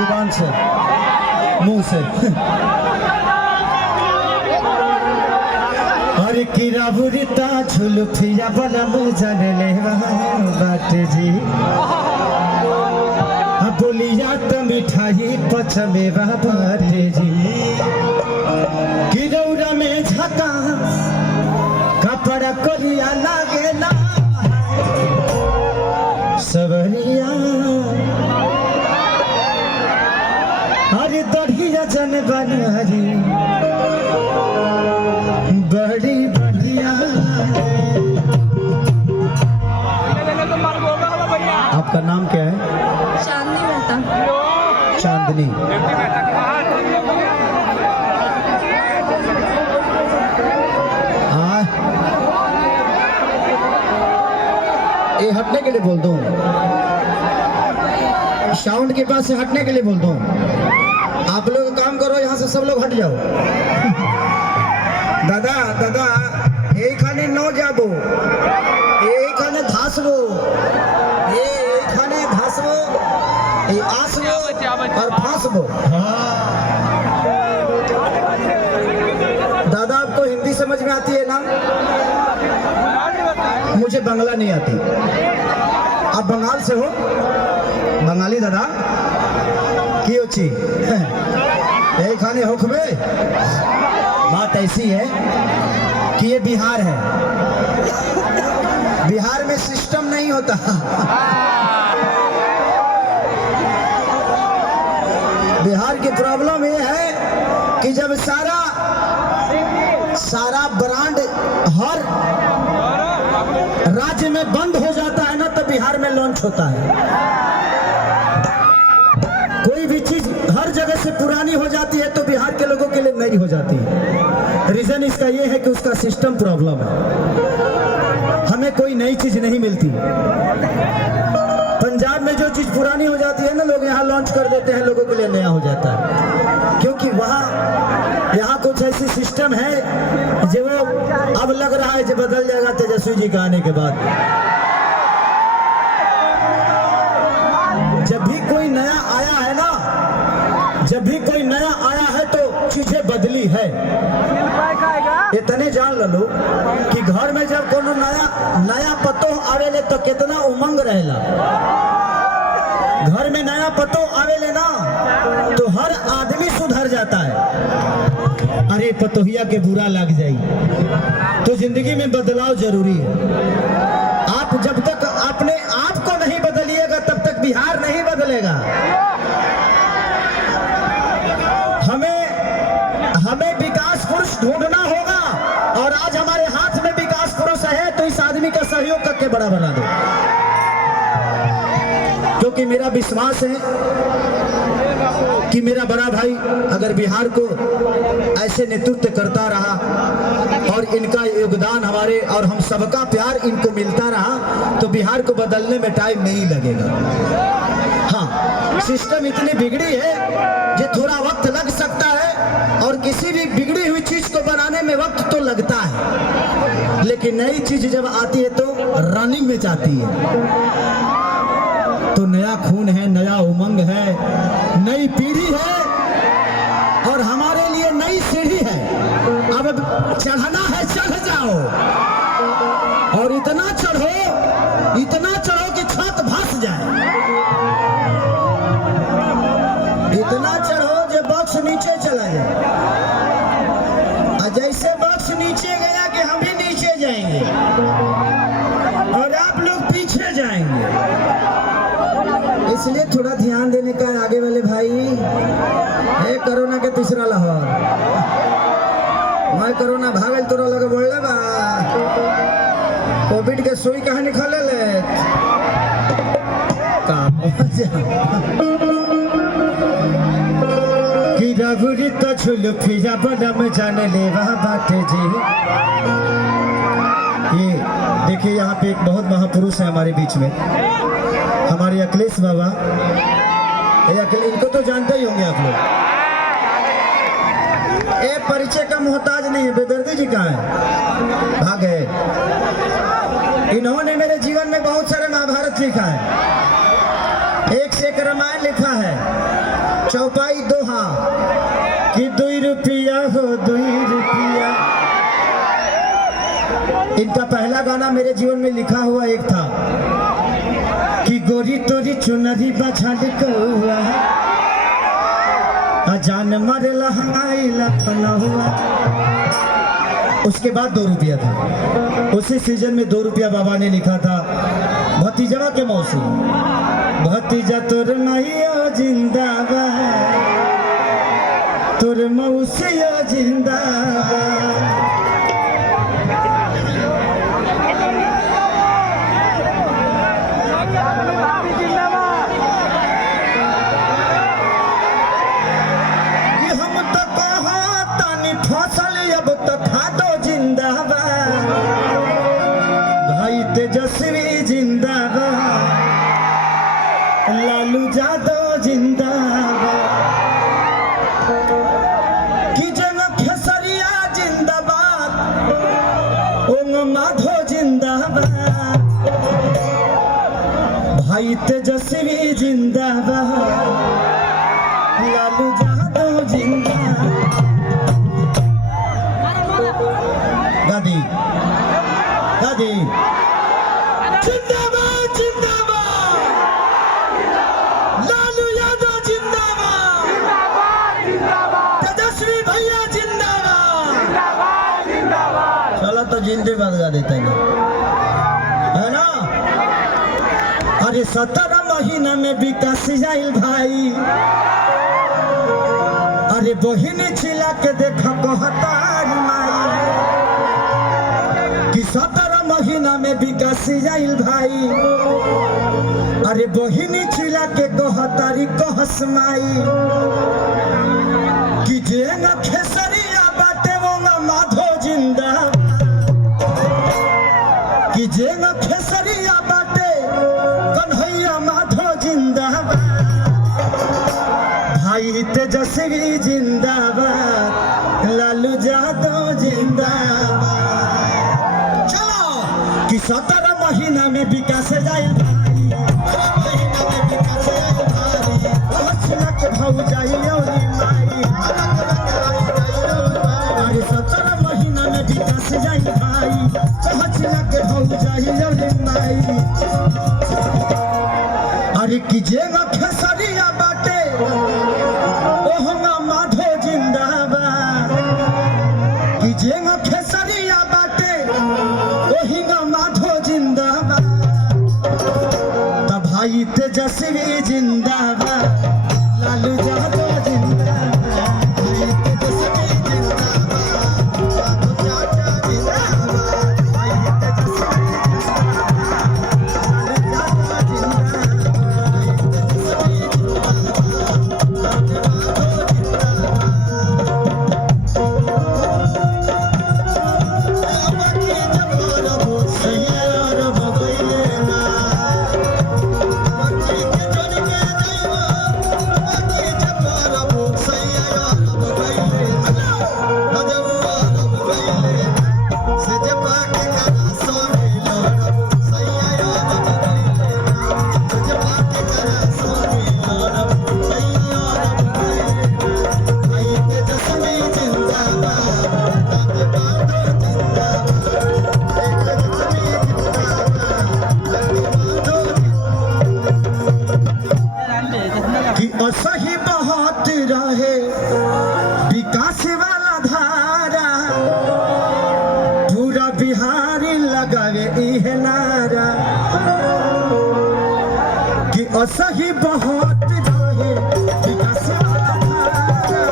जुबान से, मुंह से। और किराबुरिता झुलफिया बलम जन ले बाट जी, बोलिया तो मिठाई पछमे बाट जी। किरौरा में झका कपड़ा कोलिया लागे ना सबरिया, अरे दढ़िया जन बनहरी बड़ी बढ़िया। आपका नाम क्या है? चांदनी मेहता। चांदनी। ये हटने के लिए बोल दो, साउंड के पास से हटने के लिए बोल दो। आप लोग काम करो, यहाँ से सब लोग हट जाओ। दादा दादा এইখানে ন যাবো, এইখানে ধাসবো, এইখানে ধাসবো, এই আসবো और फांसबो। दादा आपको हिंदी समझ में आती है ना? मुझे बांग्ला नहीं आती। आप बंगाल से हो? बंगाली दादा की होची यही खाने होखबे। बात ऐसी है कि ये बिहार है, बिहार में सिस्टम नहीं होता। बिहार की प्रॉब्लम ये है कि जब सारा ब्रांड हर राज्य में बंद हो जाता है ना, तो बिहार में लॉन्च होता है। कोई भी चीज हर जगह से पुरानी हो जाती है तो बिहार के लोगों के लिए नई हो जाती है। रीजन इसका ये है कि उसका सिस्टम प्रॉब्लम है, हमें कोई नई चीज नहीं मिलती। पंजाब में जो चीज पुरानी हो जाती है ना, लोग यहाँ लॉन्च कर देते हैं, लोगों के लिए नया हो जाता है, क्योंकि यहाँ कुछ ऐसी सिस्टम है जो अब लग रहा है जो बदल जाएगा तेजस्वी जी के आने के बाद। जब भी कोई नया आया है ना, जब भी कोई नया आया है तो चीजें बदली है। इतने जान लो कि घर में जब कोनो नया पतो आवेले तो कितना उमंग रहेला। घर में नया पतो आवेले ना तो हर आदमी सुधर जाता है। अरे पतोहिया के बुरा लग जाई तो जिंदगी में बदलाव जरूरी है। आप जब तक अपने आप को नहीं बदलिएगा तब तक बिहार नहीं बदलेगा। हमें विकास पुरुष ढूंढना होगा, और आज हमारे हाथ में विकास पुरुष है, तो इस आदमी का सहयोग करके बड़ा बना दो। क्योंकि मेरा विश्वास है कि मेरा बड़ा भाई अगर बिहार को ऐसे नेतृत्व करता रहा और इनका योगदान हमारे और हम सबका प्यार इनको मिलता रहा तो बिहार को बदलने में टाइम नहीं लगेगा। हाँ, सिस्टम इतनी बिगड़ी है जो थोड़ा वक्त लग सकता है, और किसी भी बिगड़ी हुई चीज को बनाने में वक्त तो लगता है, लेकिन नई चीज जब आती है तो रनिंग में जाती है। तो नया खून है, नया उमंग है, नई पीढ़ी है, और हमारे लिए नई सीढ़ी है। अब चढ़ना है, चढ़ जाओ, और इतना चढ़ो कि छत धंस जाए। इतना चढ़ो जो बॉक्स नीचे चला जाए, और जैसे बॉक्स नीचे गया कि हम भी नीचे जाएंगे और आप लोग पीछे जाएंगे। इसलिए थोड़ा ध्यान देने का आगे वाले भाई। ये कोरोना के तीसरा लहर, मैं कोरोना भागल तोरा लगे बोले बा, कोविड के सुई कहाँ निकले ले कि रघुरी तो झुलफिया बलम जाने ले वहाँ बाटे जी। ये देखिए, यहाँ पे एक बहुत महापुरुष है हमारे बीच में, हमारे अखिलेश बाबा। इनको तो जानते ही होंगे आप लोग। ये परिचय का मोहताज नहीं है। बेदर्दी जी कहाँ है? भाग गए। इन्होंने मेरे जीवन में बहुत सारे महाभारत लिखा है, एक से एक रामायण लिखा है, चौपाई दोहा कि 2 रुपया हो 2 रुपया। इनका पहला गाना मेरे जीवन में लिखा हुआ एक था कि गोरी तोरी चुनरी बछड़ कौआ जान मरला लखना हुआ। उसके बाद 2 रुपया था। उसी सीजन में 2 रुपया बाबा ने लिखा था भतीजवा के मौसी भतीजा तोर नैया जिंदाबाद तोर मौसिया जिंदाबाद। तेजस्वी जिंदाबाद लालू यादव जिंदाबाद कि जंग खेसरिया जिंदाबाद ओंग माधो जिंदाबाद भाई तेजस्वी जिंदाबाद लालू यादव जिंदाबाद। दादी दादी जिंदाबाद जिंदाबाद लालू यादव जिंदाबाद तेजस्वी भैया जिंदाबाद। चलो तो जिंदाबाद गा देते हैं है ना। अरे 17 महीना में विकास जाइल भाई अरे बहिनी छिला के देखा कहतार माई कि 17 महीना में विकास जाइल भाई अरे बहिनी छिला के कहतारी कहस माई कि जेंगा खेसरिया बाटे वोंगा माधो जिंदाबाद कि जेंगा खेसरिया बाटे कन्हैया माधो जिंदाबाद भाई तेजस्वी जिंदाबाद लालू यादव जिंदाबाद। कि 17 महीना में विकास जाइल भाई के भाव जाइए अरे 17 महीना में विकास जाइल भाई के भाव जाइए माई अरे कि जेगा खेसरिया बाटे ओहंगा माधो जिंदाबाद कि जेगा खेसरिया बाटे ओहिंगा माधो जिंदाबाद तब भाई तेजस्वी जिंदाबाद लालू यादव जिंदाबाद भाई तेजस्वी जिंदाबाद लालू यादव जिंदाबाद भाई तेजस्वी जिंदाबाद लालू यादव जिंदाबाद सही बहुत रहे विकास वाला धारा पूरा बिहार लगावे इहे नारा कि असही बहुत रहे विकास वाला धारा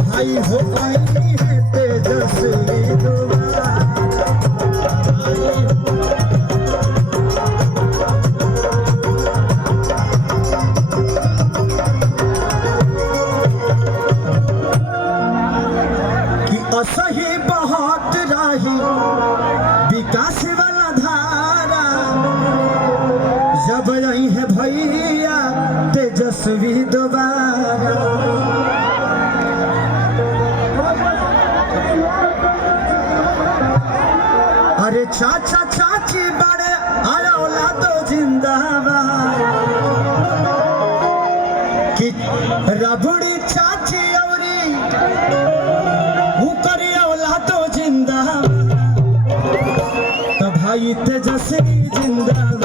भाई हो आई है तेजस्वी दोबारा। सही बहुत रही विकास वाला धारा जब आई है भैया तेजस्वी दोबारा। अरे चाचा चाची बड़े आया औलादो जिंदाबाद कि रबड़ी चाची औरी ऊपर औलादो जिंदा तो भाई तेजस्वी जिंदा